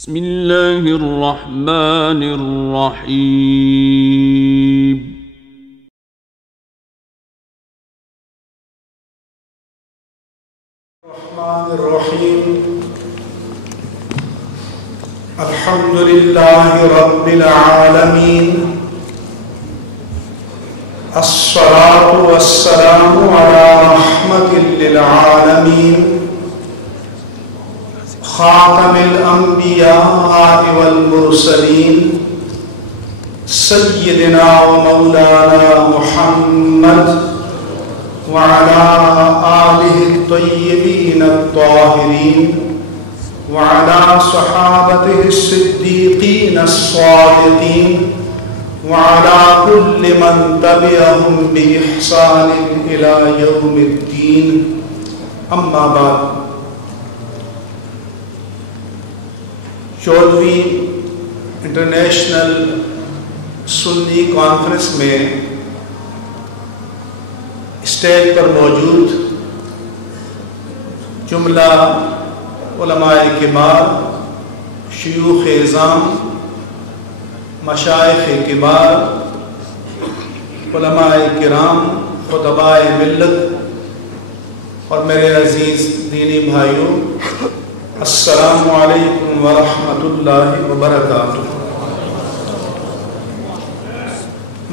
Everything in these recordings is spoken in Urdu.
بسم الله الرحمن الرحيم. الحمد لله رب العالمين، الصلاة والسلام على رحمة للعالمين، خاتم الأنبياء والمرسلين، سيدنا ومولانا محمد وعلى آله الطيبين الطاهرين وعلى صحابته الصديقين الصادقين وعلى كل من تبعهم بإحسان إلى يوم الدين. أما بعد، 14ویں انٹرنیشنل سنی کانفرنس میں اسٹیج پر موجود جملہ علماء کبار، شیوخ اعظام، مشائخ کبار، علماء کرام، خطباء ملت اور میرے عزیز دینی بھائیوں، السلام علیکم ورحمۃ اللہ وبرکاتہ۔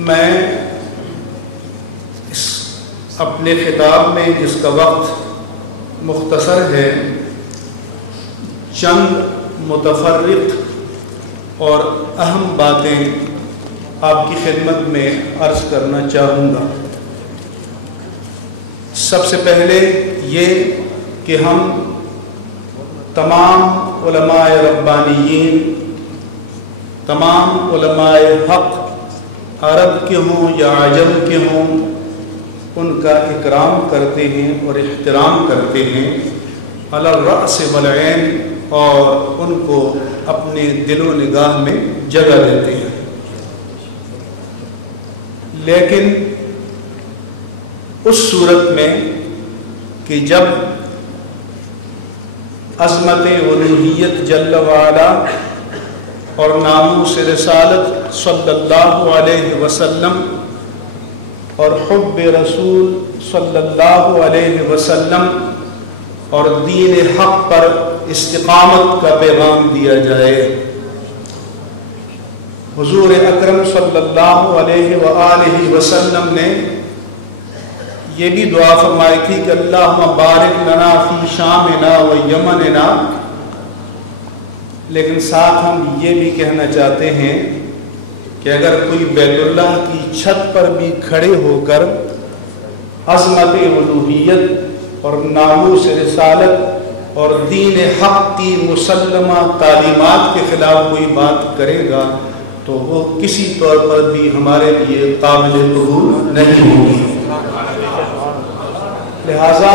میں اپنے خطاب میں، جس کا وقت مختصر ہے، چند متفرق اور اہم باتیں آپ کی خدمت میں عرض کرنا چاہوں گا۔ سب سے پہلے یہ کہ ہم تمام علماء ربانیین، تمام علماء حق، عرب کے ہوں یا عجم کے ہوں، ان کا اکرام کرتے ہیں اور احترام کرتے ہیں علی الرأس والعین، اور ان کو اپنے دل و نگاہ میں جگہ دیتے ہیں۔ لیکن اس صورت میں کہ جب عظمت الوہیت جل وعلا اور ناموس رسالت صلی اللہ علیہ وسلم اور حب رسول صلی اللہ علیہ وسلم اور دین حق پر استقامت کا پیغام دیا جائے، حضور اکرم صلی اللہ علیہ وآلہ وسلم نے یہ بھی دعا فرمائی تھی کہ اللہم بارک لنا فی شامنا و یمننا، لیکن ساتھ ہم یہ بھی کہنا چاہتے ہیں کہ اگر کوئی بیت اللہ کی چھت پر بھی کھڑے ہو کر عظمت الوہیت اور ناموس رسالت اور دین حق کی مسلمہ تعلیمات کے خلاف کوئی بات کرے گا تو وہ کسی طور پر بھی ہمارے لیے قابل قبول نہیں ہوگی۔ لہٰذا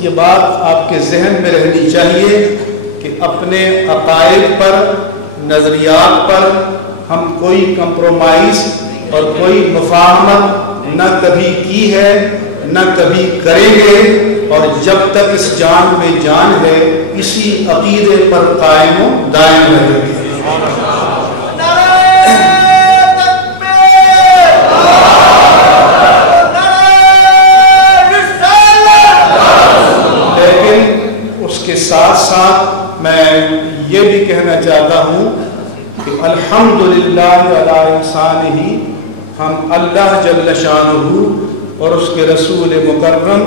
یہ بات آپ کے ذہن میں رہنی چاہیے کہ اپنے عقائد پر، نظریات پر ہم کوئی کمپرومائز اور کوئی مفاہمت نہ کبھی کی ہے، نہ کبھی کریں گے، اور جب تک اس جان میں جان ہے اسی عقیدے پر قائم و دائم رہیں گے۔ لیکن اس کے ساتھ ساتھ میں یہ بھی کہنا چاہتا ہوں کہ الحمدللہ علی احسانہ، ہم اللہ جل شانہ اور اس کے رسول مکرم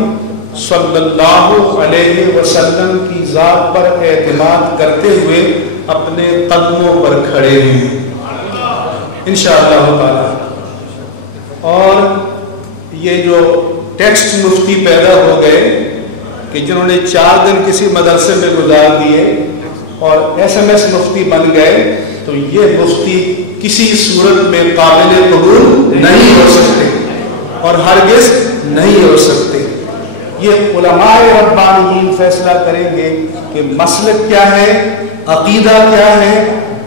صلی اللہ علیہ وسلم کی ذات پر اعتماد کرتے ہوئے اپنے قدموں پر کھڑے ہیں انشاءاللہ تعالی۔ اور یہ جو ٹیکسٹ مفتی پیدا ہو گئے کہ جنہوں نے 4 دن کسی مدرسے میں گزار دیے اور SMS مفتی بن گئے، تو یہ مفتی کسی صورت میں قابل قبول نہیں ہو سکتے اور ہرگز نہیں ہو سکتے۔ یہ علماء ربانیین فیصلہ کریں گے کہ مسلک کیا ہے، عقیدہ کیا ہے،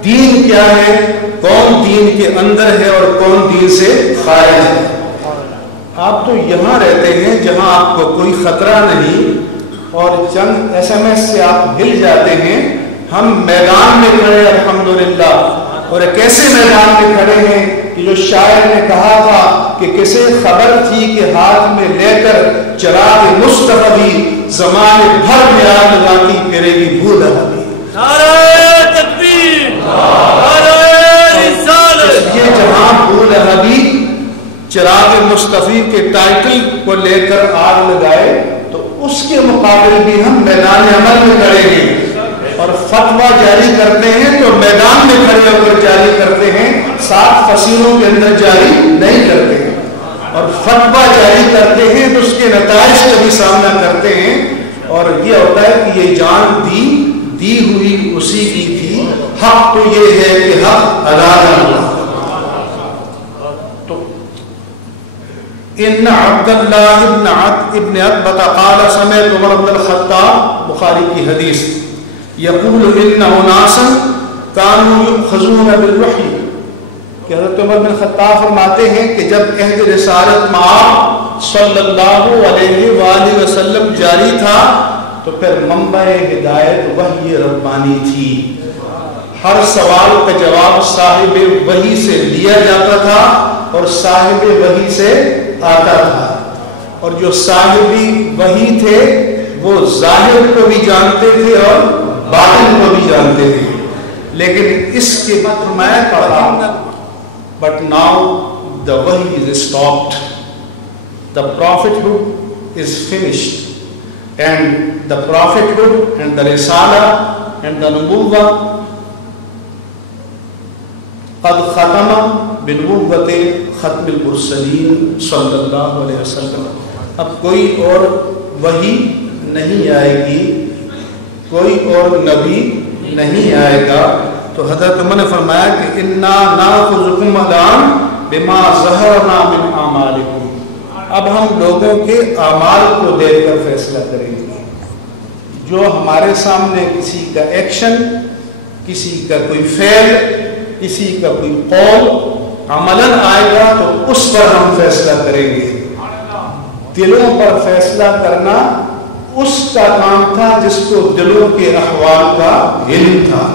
دین کیا ہے، کون دین کے اندر ہے اور کون دین سے خارج ہے۔ آپ تو یہاں رہتے ہیں جہاں آپ کو کوئی خطرہ نہیں، اور چند SMS سے آپ ہل جاتے ہیں ہم میدان میں کھڑے الحمدللہ. اور ایک ایسے میدان میں کھڑے ہیں کہ جو شاعر نے کہا تھا کہ کسے خبر تھی کہ ہاتھ میں لے کر چراغ مصطفی زمانے بھر میں آگ لگاتی پھرے گی بھول ابھی. نعرہ تکبیر، نعرہ رسالت. یہ جہاں بھول ابھی چراغ مصطفی کے ٹائٹل کو لے کر آگ لگائے تو اس کے مقابل بھی ہم میدان عمل میں کھڑے ہیں. اور فتویٰ جاری کرتے ہیں تو میدان میں کھڑے ہو کر جاری کرتے ہیں، 7 فصیلوں کے اندر جاری نہیں کرتے ہیں. اور فتویٰ جاری کرتے ہیں تو اس کے نتائج کا بھی سامنا کرتے ہیں. اور یہ ہوتا ہے کہ یہ جان دی ہوئی اسی کی تھی، حق تو یہ ہے کہ حق ادا کرنا. تو ان عبداللہ ابن عتبہ قال سمعت عمر بن الخطاب، بخاری کی حدیث، یقول ان اناسا کانوا یؤخذون بالوحی، کہ حضرت عمر بن خطاب فرماتے ہیں کہ جب عہد رسالت مآب صلی اللہ علیہ وآلہ وسلم جاری تھا تو پھر منبع ہدایت وحی ربانی تھی. ہر سوال کا جواب صاحب وحی سے لیا جاتا تھا اور صاحب وحی سے آتا تھا. اور جو صاحبی وحی تھے وہ ظاہر کو بھی جانتے تھے اور باطن کو بھی جانتے تھے. لیکن اس کے بعد فرمایا پڑھا but now the wahi is stopped, the prophethood is finished, and the prophethood and the risala and the nubuwwa qad khatama binubuwwati khatm al-mursalin صلی اللہ علیہ وسلم. اب کوئی اور وحی نہیں آئے گی، کوئی اور نبی نہیں آئے گا. تو حضرت عمر نے فرمایا کہ انا ناخذکم الان بما ظہرنا من اعمالکم، اب ہم لوگوں کے اعمال کو دیکھ کر فیصلہ کریں گے. جو ہمارے سامنے کسی کا ایکشن، کسی کا کوئی فعل، کسی کا کوئی قول عملاً آئے گا تو اس پر ہم فیصلہ کریں گے. دلوں پر فیصلہ کرنا اس کا کام تھا جس کو دلوں کے احوال کا علم تھا،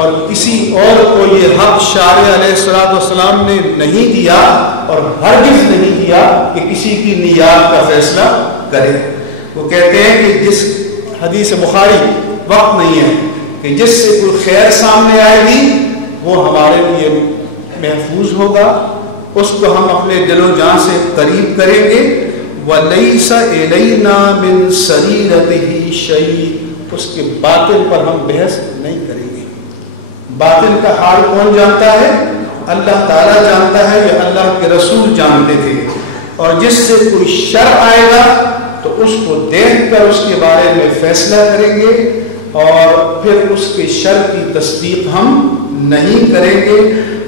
اور کسی اور کو یہ حق شارع علیہ السلام نے نہیں دیا اور ہرگز نہیں دیا کہ کسی کی نیات کا فیصلہ کرے. وہ کہتے ہیں کہ جس حدیث بخاری وقت نہیں ہے کہ جس سے کوئی خیر سامنے آئے گی وہ ہمارے لیے محفوظ ہوگا، اس کو ہم اپنے دل و جان سے قریب کریں گے. وَلَيْسَ إِلَيْنَا مِن سَرِيرَتِهِ شَيْءٌ، اس کے باطن پر ہم بحث نہیں کریں گے. باطن کا حال کون جانتا ہے؟ اللہ تعالیٰ جانتا ہے یا اللہ کے رسول جانتے تھے. اور جس سے کوئی شر آئے گا تو اس کو دیکھ کر اس کے بارے میں فیصلہ کریں گے، اور پھر اس کے شر کی تصدیق ہم نہیں کریں گے.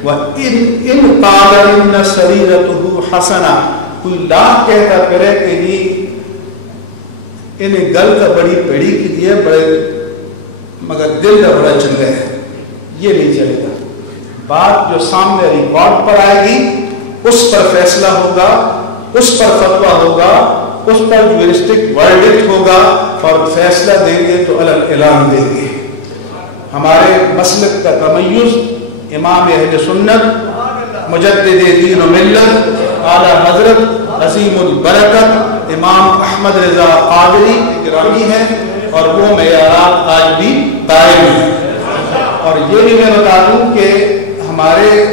وَإِن قَالَ إِنَّ سَرِيرَتُهُ حَسَنَةٌ، کوئی لاکھ کہتا کرے کہ جی انہیں گل کا بڑی پیڑی کی دیے بڑے مگر دل کا بڑا چنگا ہے، یہ نہیں چلے گا. بات جو سامنے ریکارڈ پر آئے گی اس پر فیصلہ ہوگا، اس پر فتویٰ ہوگا، اس پر جورسٹک ورڈکٹ ہوگا اور فیصلہ دیں گے تو اعلان دیں گے. ہمارے مسلک کا تمیز امام اہل سنت مجدد دین و ملت اعلیٰ حضرت عظیم البرکت امام احمد رضا قادری گرامی ہے، اور وہ معیارات آج بھی قائم ہیں. اور یہ بھی میں بتا دوں کہ ہمارے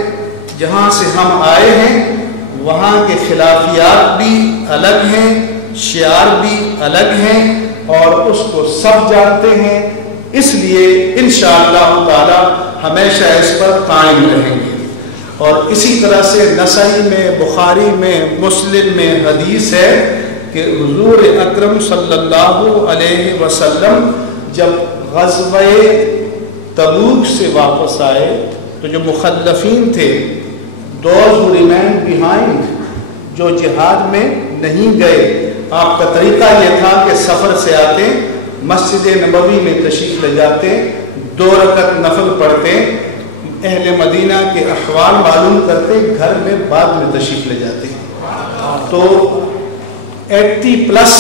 جہاں سے ہم آئے ہیں وہاں کے خلافیات بھی الگ ہیں، شعار بھی الگ ہیں، اور اس کو سب جانتے ہیں. اس لیے انشاءاللہ تعالی ہمیشہ اس پر قائم رہیں گے. اور اسی طرح سے نسائی میں، بخاری میں، مسلم میں حدیث ہے کہ حضور اکرم صلی اللہ علیہ وسلم جب غزوہ تبوک سے واپس آئے تو جو مخلفین تھے، those who remained behind، جو جہاد میں نہیں گئے، آپ کا طریقہ یہ تھا کہ سفر سے آتے، مسجد نبوی میں تشریف لے جاتے، 2 رکعت نفل پڑھتے، اہل مدینہ کے احوال معلوم کرتے، گھر میں بعد میں تشریف لے جاتے. تو 80+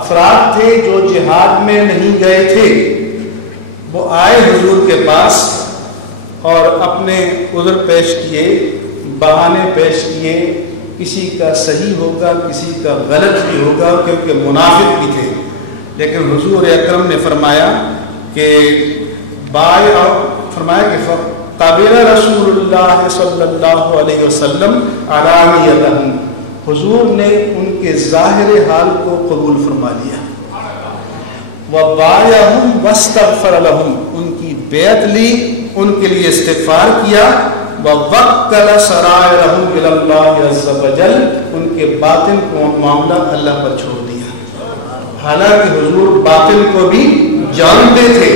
افراد تھے جو جہاد میں نہیں گئے تھے، وہ آئے حضور کے پاس اور اپنے عذر پیش کیے، بہانے پیش کیے، کسی کا صحیح ہوگا کسی کا غلط بھی ہوگا کیونکہ منافق بھی تھے، لیکن حضور اکرم نے فرمایا کہ فرمایا کہ قبل رسول اللہ صلی اللہ علیہ وسلم علانیتہم، حضور نے ان کے ظاہر حال کو قبول فرما لیا، وبایعہم واستغفر لہم، ان کی بیعت لی، ان کے لیے استغفار کیا، ووکل سرائرہم الی اللہ عز وجل، ان کے باطن کو معاملہ اللہ پر چھوڑ دیا۔ حالانکہ حضور باطن کو بھی جانتے تھے،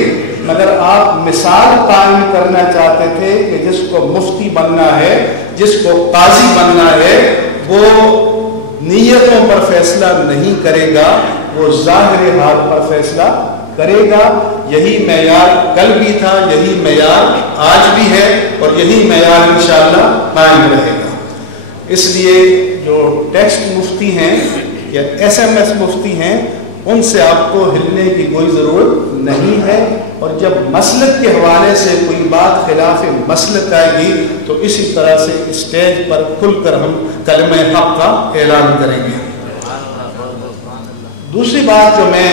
مگر آپ مثال قائم کرنا چاہتے تھے کہ جس کو مفتی بننا ہے، جس کو قاضی بننا ہے، وہ نیتوں پر فیصلہ نہیں کرے گا، وہ ظاہر حال پر فیصلہ کرے گا۔ یہی معیار کل بھی تھا، یہی معیار آج بھی ہے، اور یہی معیار انشاءاللہ قائم رہے گا۔ اس لیے جو ٹیکسٹ مفتی ہیں یا SMS مفتی ہیں، ان سے آپ کو ہلنے کی کوئی ضرورت نہیں ہے، اور جب مسلک کے حوالے سے کوئی بات خلاف مسلک آئے گی تو اسی طرح سے اسٹیج پر کھل کر ہم کلمہ حق کا اعلان کریں گے۔ دوسری بات جو میں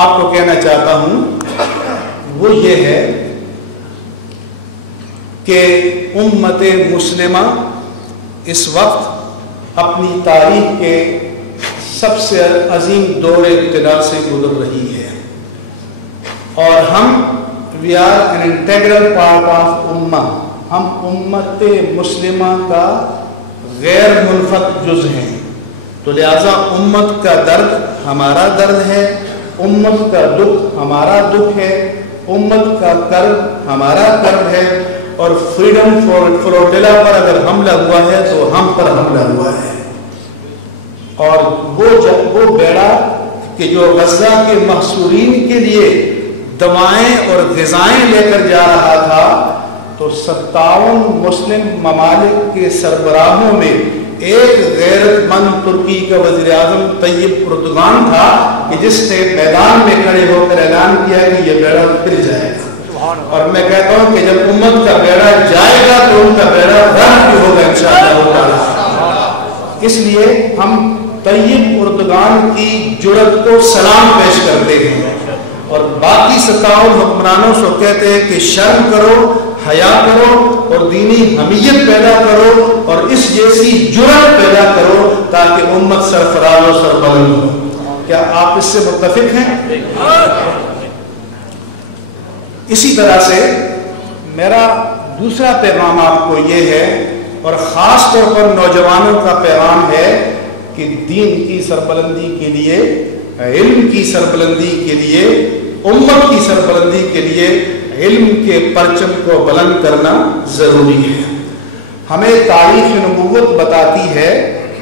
آپ کو کہنا چاہتا ہوں وہ یہ ہے کہ امت مسلمہ اس وقت اپنی تاریخ کے سب سے عظیم دور ابتلا سے گزر رہی ہے، اور ہم we are an integral part of امہ، ہم امت مسلمہ کا غیر منفک جز ہیں، تو لہذا امت کا درد ہمارا درد ہے، امت کا دکھ ہمارا دکھ ہے، امت کا کرب ہمارا کرب ہے، اور فریڈم فلوٹیلا پر اگر حملہ ہوا ہے تو ہم پر حملہ ہوا ہے۔ اور وہ بیڑا کہ جو غزہ کے محصورین کے لیے دوائیں اور غذائیں لے کر جا رہا تھا، تو 57 مسلم ممالک کے سربراہوں میں ایک غیرت مند ترکی کا وزیر اعظم طیب اردوغان تھا کہ جس نے میدان میں کھڑے ہو کر اعلان کیا کہ یہ بیڑا پھر جائے گا، اور میں کہتا ہوں کہ جب امت کا بیڑا جائے گا تو ان کا بیڑا غرق بھی ہوگا انشاءاللہ تعالی۔ اس لیے ہم طیب اردوغان کی جرأت کو سلام پیش کرتے ہیں، اور باقی 57 حکمرانوں سے کہتے ہیں کہ شرم کرو، حیا کرو، اور دینی حمیت پیدا کرو، اور اس جیسی جرأت پیدا کرو تاکہ امت سرفراز و سربلند ہو۔ کیا آپ اس سے متفق ہیں؟ اسی طرح سے میرا دوسرا پیغام آپ کو یہ ہے، اور خاص طور پر نوجوانوں کا پیغام ہے کہ دین کی سربلندی کے لیے، علم کی سربلندی کے لیے، امت کی سربلندی کے لیے علم کے پرچم کو بلند کرنا ضروری ہے۔ ہمیں تاریخ نبوت بتاتی ہے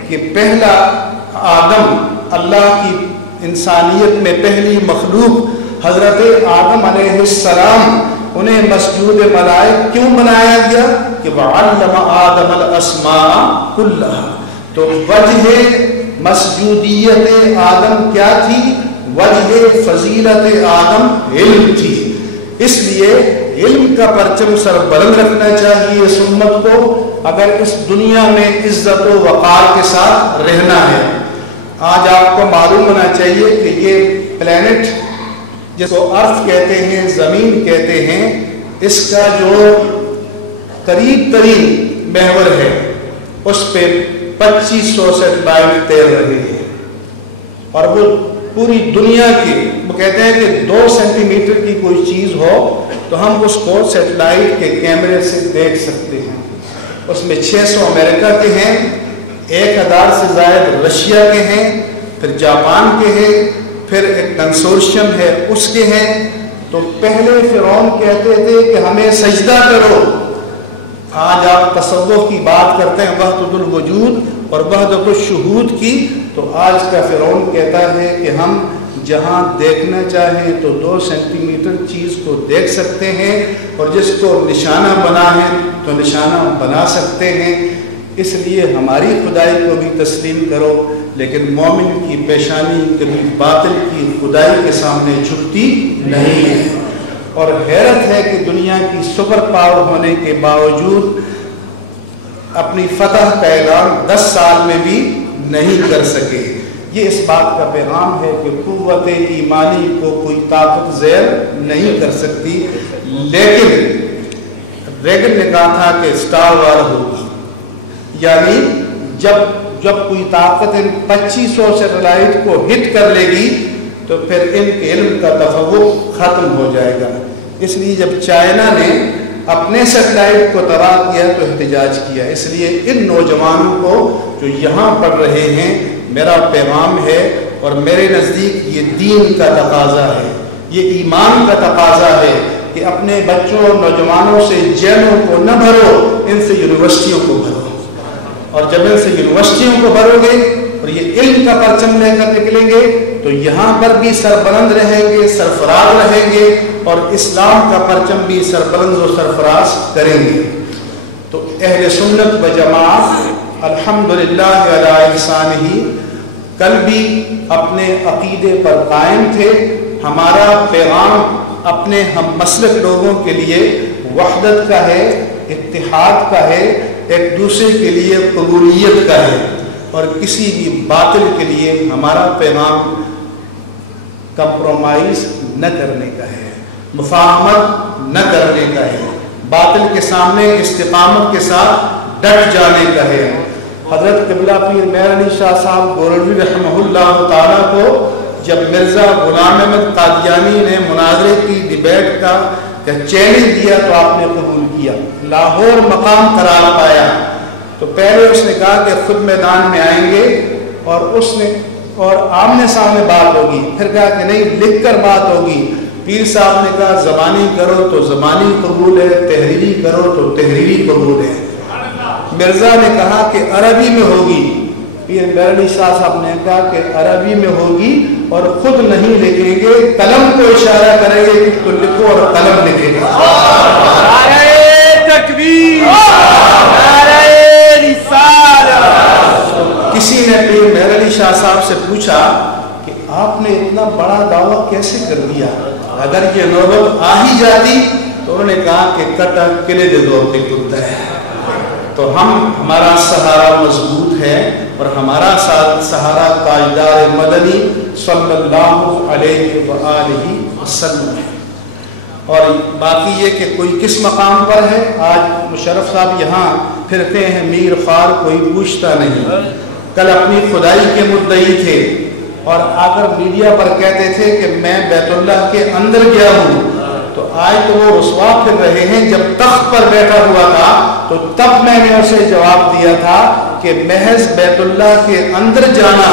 کہ پہلا آدم، اللہ کی انسانیت میں پہلی مخلوق حضرت آدم علیہ السلام، انہیں مسجود ملائک کیوں بنایا گیا؟ کہ وَعَلَّمَ آدَمَ الْأَسْمَاءَ كُلَّهَا، تو وجہ مسجودیت آدم کیا تھی؟ وجہ فضیلت آدم علم تھی۔ اس لیے علم کا پرچم سر بلند رکھنا چاہیے اس امت کو، اگر اس دنیا میں عزت و وقار کے ساتھ رہنا ہے۔ آج آپ کو معلوم ہونا چاہیے کہ یہ پلینٹ جس کو ارتھ کہتے ہیں، زمین کہتے ہیں، اس کا جو قریب ترین محور ہے اس پہ 2500 سیٹلائٹ تیر رہے ہیں، اور وہ پوری دنیا کی، وہ کہتے ہیں کہ 2 سینٹی میٹر کی کوئی چیز ہو تو ہم اس کو سیٹلائٹ کے کیمرے سے دیکھ سکتے ہیں۔ اس میں 600 امریکہ کے ہیں، 1000 سے زائد رشیا کے ہیں، پھر جاپان کے ہیں، پھر ایک کنسورشیم ہے اس کے ہیں۔ تو پہلے فرعون کہتے تھے کہ ہمیں سجدہ کرو، آج آپ تصوف کی بات کرتے ہیں، وحدت الوجود اور وحدت الشہود کی، تو آج کا فرعون کہتا ہے کہ ہم جہاں دیکھنا چاہیں تو 2 سینٹی میٹر چیز کو دیکھ سکتے ہیں، اور جس کو نشانہ بنا ہے تو نشانہ بنا سکتے ہیں۔ اس لیے ہماری خدائی کو بھی تسلیم کرو، لیکن مومن کی پیشانی کبھی باطل کی خدائی کے سامنے جھکتی نہیں ہے۔ اور حیرت ہے کہ دنیا کی سپر پاور ہونے کے باوجود اپنی فتح کا اعلان 10 سال میں بھی نہیں کر سکے۔ یہ اس بات کا پیغام ہے کہ قوت ایمانی کو کوئی طاقت زیر نہیں کر سکتی، لیکن ریگن نے کہا تھا کہ اسٹار وار ہوگی، یعنی جب کوئی طاقت ان 2500 سیٹلائٹ کو ہٹ کر لے گی تو پھر ان کے علم کا تفوق ختم ہو جائے گا۔ اس لیے جب چائنا نے اپنے سیٹلائٹ کو تباہ کیا تو احتجاج کیا۔ اس لیے ان نوجوانوں کو جو یہاں پڑھ رہے ہیں، میرا پیغام ہے اور میرے نزدیک یہ دین کا تقاضا ہے، یہ ایمان کا تقاضا ہے کہ اپنے بچوں اور نوجوانوں سے جیلوں کو نہ بھرو، ان سے یونیورسٹیوں کو بھرو، اور جب ان سے یونیورسٹیوں کو بھرو گے اور یہ علم کا پرچم لے کر نکلیں گے تو یہاں پر بھی سربلند رہیں گے، سرفراز رہیں گے، اور اسلام کا پرچم بھی سربلند و سرفراز کریں گے۔ تو اہل سنت و جماعت الحمدللہ علی احسانہ کل بھی اپنے عقیدے پر قائم تھے۔ ہمارا پیغام اپنے ہم مسلک لوگوں کے لیے وحدت کا ہے، اتحاد کا ہے، ایک دوسرے کے لیے قبولیت کا ہے، اور کسی بھی باطل کے لیے ہمارا پیغام کمپرومائز نہ کرنے کا ہے، مفاہمت نہ کرنے کا ہے، باطل کے سامنے استقامت کے ساتھ ڈٹ جانے کا ہے۔ حضرت قبلہ پیر مہر علی شاہ صاحب گورلوی رحمہ اللہ تعالیٰ کو جب مرزا غلام احمد قادیانی نے مناظرے کی ڈیبیٹ کا چیلنج دیا تو آپ نے قبول کیا، لاہور مقام قرار پایا، تو پہلے اس نے کہا کہ خود میدان میں آئیں گے اور آمنے سامنے بات ہوگی، پھر کہا کہ نہیں لکھ کر بات ہوگی۔ پیر صاحب نے کہا زبانی کرو تو زبانی قبول ہے، تحریری کرو تو تحریری قبول ہے۔ مرزا نے کہا کہ عربی میں ہوگی، پیر مہر علی شاہ صاحب نے کہا کہ عربی میں ہوگی اور خود نہیں لکھیں گے، قلم کو اشارہ کریں گے کہ تو لکھو اور قلم لکھے گا۔ نعرہ تکبیر، نعرہ رسالت۔ کسی نے پیر مہر علی شاہ صاحب سے پوچھا کہ آپ نے اتنا بڑا دعویٰ کیسے کر دیا، اگر یہ نوبت آ ہی جاتی تو انہوں نے کہا کہ کٹا قلعے دے دور پہ کتا ہے۔ تو ہمارا سہارا مضبوط ہے اور ہمارا سہارا تاجدار مدنی صلی اللہ علیہ وآلہ وسلم ہے۔ اور باقی یہ کہ کوئی کس مقام پر ہے، آج مشرف صاحب یہاں پھرتے ہیں میر خوار کوئی پوچھتا نہیں، کل اپنی خدائی کے مدعی تھے اور آ کر میڈیا پر کہتے تھے کہ میں بیت اللہ کے اندر گیا ہوں، تو آج تو وہ رسوا پھر رہے ہیں۔ جب تخت پر بیٹھا ہوا تھا تو تب میں نے اسے جواب دیا تھا کہ محض بیت اللہ کے اندر جانا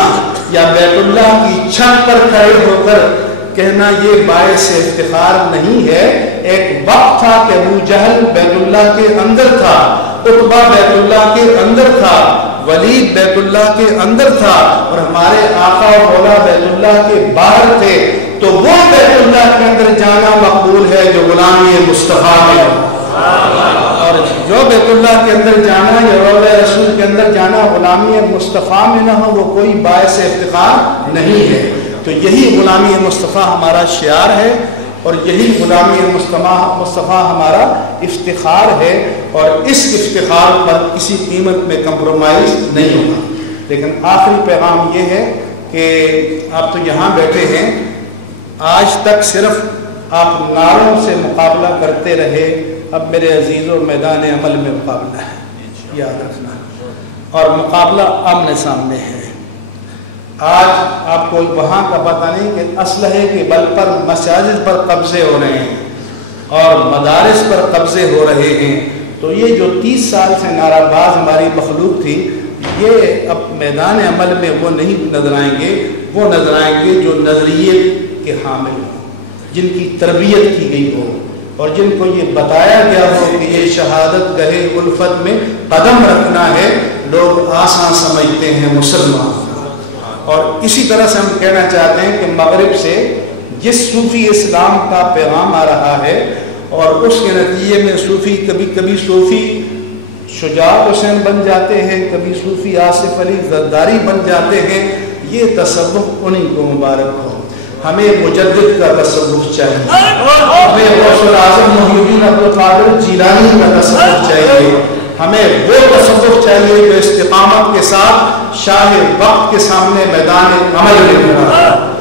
یا بیت اللہ کی چھت پر کھڑے ہو کر کہنا یہ باعث افتخار نہیں ہے۔ ایک وقت تھا کہ ابو جہل بیت اللہ کے اندر تھا، عتبہ بیت اللہ کے اندر تھا، ولید بیت اللہ کے اندر تھا، اور ہمارے آقا و مولا بیت اللہ کے باہر تھے، تو وہ بیت اللہ کے اندر جانا مقبول ہے جو غلامی مصطفیٰ میں، اور جو بیت اللہ کے اندر جانا یا روضہ رسول کے اندر جانا غلامی مصطفیٰ میں نہ ہو وہ کوئی باعث افتخار نہیں ہے۔ تو یہی غلامی مصطفیٰ ہمارا شعار ہے اور یہی غلامی مصطفیٰ ہمارا افتخار ہے، اور اس افتخار پر کسی قیمت میں کمپرومائز نہیں ہوگا۔ لیکن آخری پیغام یہ ہے کہ آپ تو یہاں بیٹھے ہیں، آج تک صرف آپ نعروں سے مقابلہ کرتے رہے، اب میرے عزیزوں میدان عمل میں مقابلہ ہے، یاد رکھنا، اور مقابلہ آمنے سامنے ہے۔ آج آپ کو وہاں کا پتہ نہیں کہ اسلحے کے بل پر مساجد پر قبضے ہو رہے ہیں اور مدارس پر قبضے ہو رہے ہیں، تو یہ جو 30 سال سے نعرہ باز ہماری مخلوق تھی، یہ اب میدان عمل میں وہ نہیں نظر آئیں گے، وہ نظر آئیں گے جو نظریے کے حامل ہوں، جن کی تربیت کی گئی ہو اور جن کو یہ بتایا گیا ہو کہ یہ شہادت گہے الفت میں قدم رکھنا ہے۔ لوگ آسان سمجھتے ہیں مسلمان، اور اسی طرح سے ہم کہنا چاہتے ہیں کہ مغرب سے جس صوفی اسلام کا پیغام آ رہا ہے اور اس کے نتیجے میں صوفی کبھی صوفی شجاعت حسین بن جاتے ہیں، کبھی صوفی آصف علی زرداری بن جاتے ہیں، یہ تصوف انہی کو مبارک ہو۔ ہمیں مجدد کا تصوف چاہیے، ہمیں غوث عبد القادر جیلانی کا تصوف چاہیے، ہمیں وہ تصوف چاہیے جو استقامت کے ساتھ شاہ وقت کے سامنے میدان عمل میں کھڑا ہے۔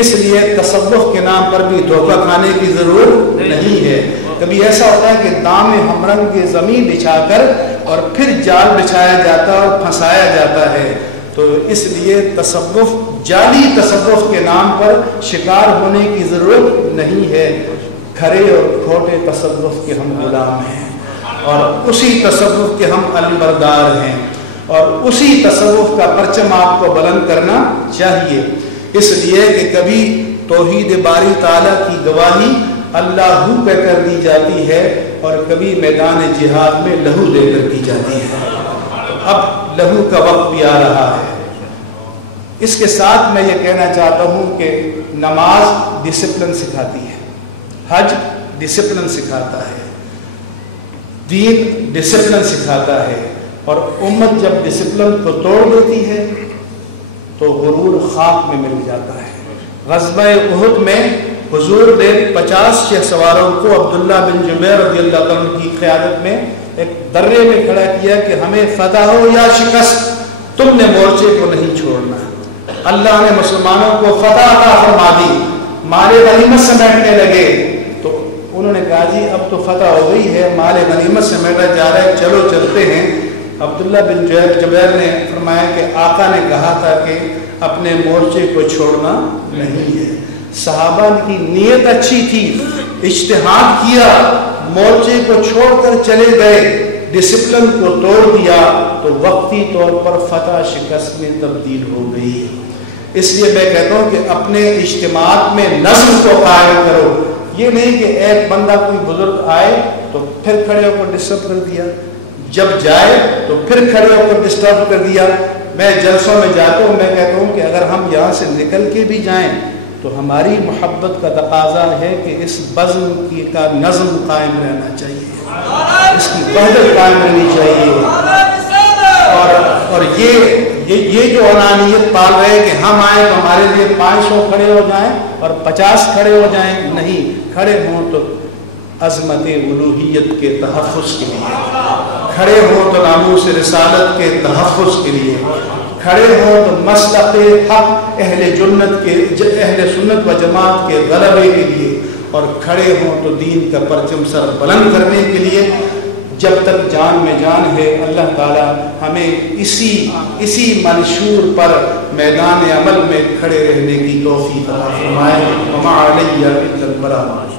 اس لیے تصوف کے نام پر بھی دھوکہ کھانے کی ضرورت نہیں ہے۔ کبھی ایسا ہوتا ہے کہ دام ہمرنگ کی زمین بچھا کر اور پھر جال بچھایا جاتا ہے اور پھنسایا جاتا ہے، تو اس لیے تصوف، جعلی تصوف کے نام پر شکار ہونے کی ضرورت نہیں ہے۔ کھرے اور کھوٹے تصوف کے ہم غلام ہیں اور اسی تصوف کے ہم علمبردار ہیں، اور اسی تصوف کا پرچم آپ کو بلند کرنا چاہیے، اس لیے کہ کبھی توحید باری تعالیٰ کی گواہی اللہ پہ کر دی جاتی ہے اور کبھی میدان جہاد میں لہو دے کر کی جاتی ہے۔ اب لہو کا وقت بھی آ رہا ہے۔ اس کے ساتھ میں یہ کہنا چاہتا ہوں کہ نماز ڈسپلن سکھاتی ہے، حج ڈسپلن سکھاتا ہے، دین ڈسپلن سکھاتا ہے، اور امت جب ڈسپلن کو توڑ دیتی ہے تو غرور خاک میں مل جاتا ہے۔ غزوہ احد میں حضور نے 50 شہ سواروں کو عبداللہ بن جبیر رضی اللہ عنہ کی قیادت میں ایک درے میں کھڑا کیا کہ ہمیں فتح ہو یا شکست، تم نے مورچے کو نہیں چھوڑنا۔ اللہ نے مسلمانوں کو فتح عطا فرما دی، مال غنیمت سمیٹنے لگے، تو انہوں نے کہا جی اب تو فتح ہو گئی ہے، مال غنیمت سمیٹا جا رہا ہے، چلو چلتے ہیں۔ عبداللہ بن جبیر نے فرمایا کہ آقا نے کہا تھا کہ اپنے مورچے کو چھوڑنا نہیں ہے۔ صحابہ کی نیت اچھی تھی، اجتہاد کیا، مورچے کو چھوڑ کر چلے گئے، ڈسپلن کو توڑ دیا تو وقتی طور پر فتح شکست میں تبدیل ہو گئی۔ اس لیے میں کہتا ہوں کہ اپنے اجتماعات میں نظم کو قائم کرو، یہ نہیں کہ ایک بندہ کوئی بزرگ آئے تو پھر کھڑے ہو کر ڈسٹرب کر دیا، جب جائے تو پھر کھڑے ہو کر ڈسٹرب کر دیا۔ میں جلسوں میں جاتا ہوں، میں کہتا ہوں کہ اگر ہم یہاں سے نکل کے بھی جائیں تو ہماری محبت کا تقاضا ہے کہ اس بزم کی کا نظم قائم رہنا چاہیے، اس کی وحدت قائم رہنی چاہیے، اور یہ جو انانیت پال رہے کہ ہم آئیں تو ہمارے لیے 500 کھڑے ہو جائیں اور 50 کھڑے ہو جائیں، نہیں، کھڑے ہوں تو عظمت الوہیت کے تحفظ کے لیے، کھڑے ہوں تو ناموس رسالت کے تحفظ کے لیے، کھڑے ہوں تو مسلک حق اہل سنت و جماعت کے غلبے کے لیے، اور کھڑے ہوں تو دین کا پرچم سر بلند کرنے کے لیے۔ جب تک جان میں جان ہے اللہ تعالی ہمیں اسی منشور پر میدان عمل میں کھڑے رہنے کی توفیق عطا فرمائے۔ وما علیہ الا البلاغ۔